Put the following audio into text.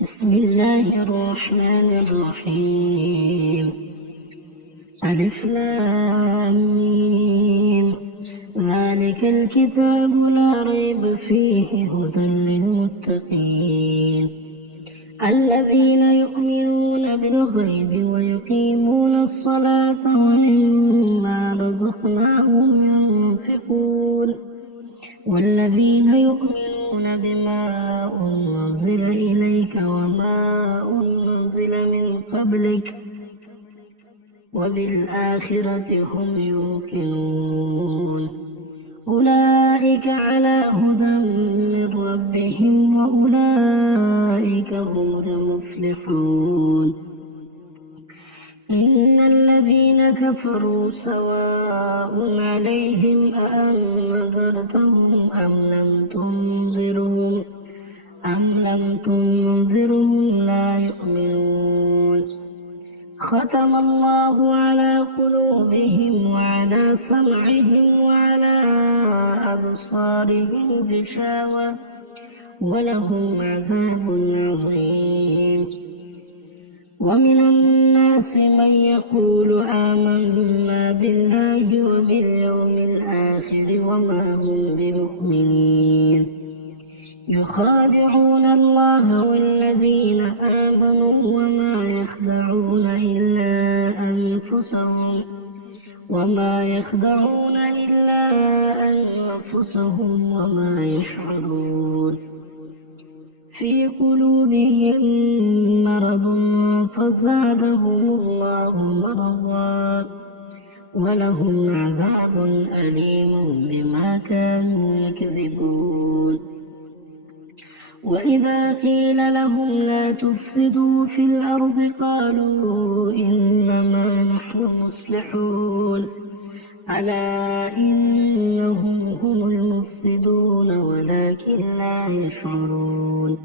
بسم الله الرحمن الرحيم. ألف لام ميم. ذلك الكتاب لا ريب فيه هدى للمتقين الذين يؤمنون بالغيب ويقيمون الصلاة ومما رزقناهم ينفقون والذين يؤمنون بما أنزل إليك وما أنزل من قبلك وبالآخرة هم يوقنون أولئك على هدى من ربهم وأولئك هم المفلحون. إن الذين كفروا سواء عليهم أأنذرتهم أم لم تنذرهم لا يؤمنون. ختم الله على قلوبهم وعلى سمعهم وعلى أبصارهم غشاوة ولهم عذاب عظيم. ومن الناس من يقول آمنا بالله وباليوم الآخر وما هم بمؤمنين يخادعون الله والذين آمنوا وما يخدعون إلا أنفسهم وما يشعرون. في قلوبهم مرض فزادهم الله مرضا ولهم عذاب أليم بما كانوا يكذبون. وإذا قيل لهم لا تفسدوا في الأرض قالوا إنما نحن مصلحون ألا إنهم هم المفسدون ولكن لا يشعرون.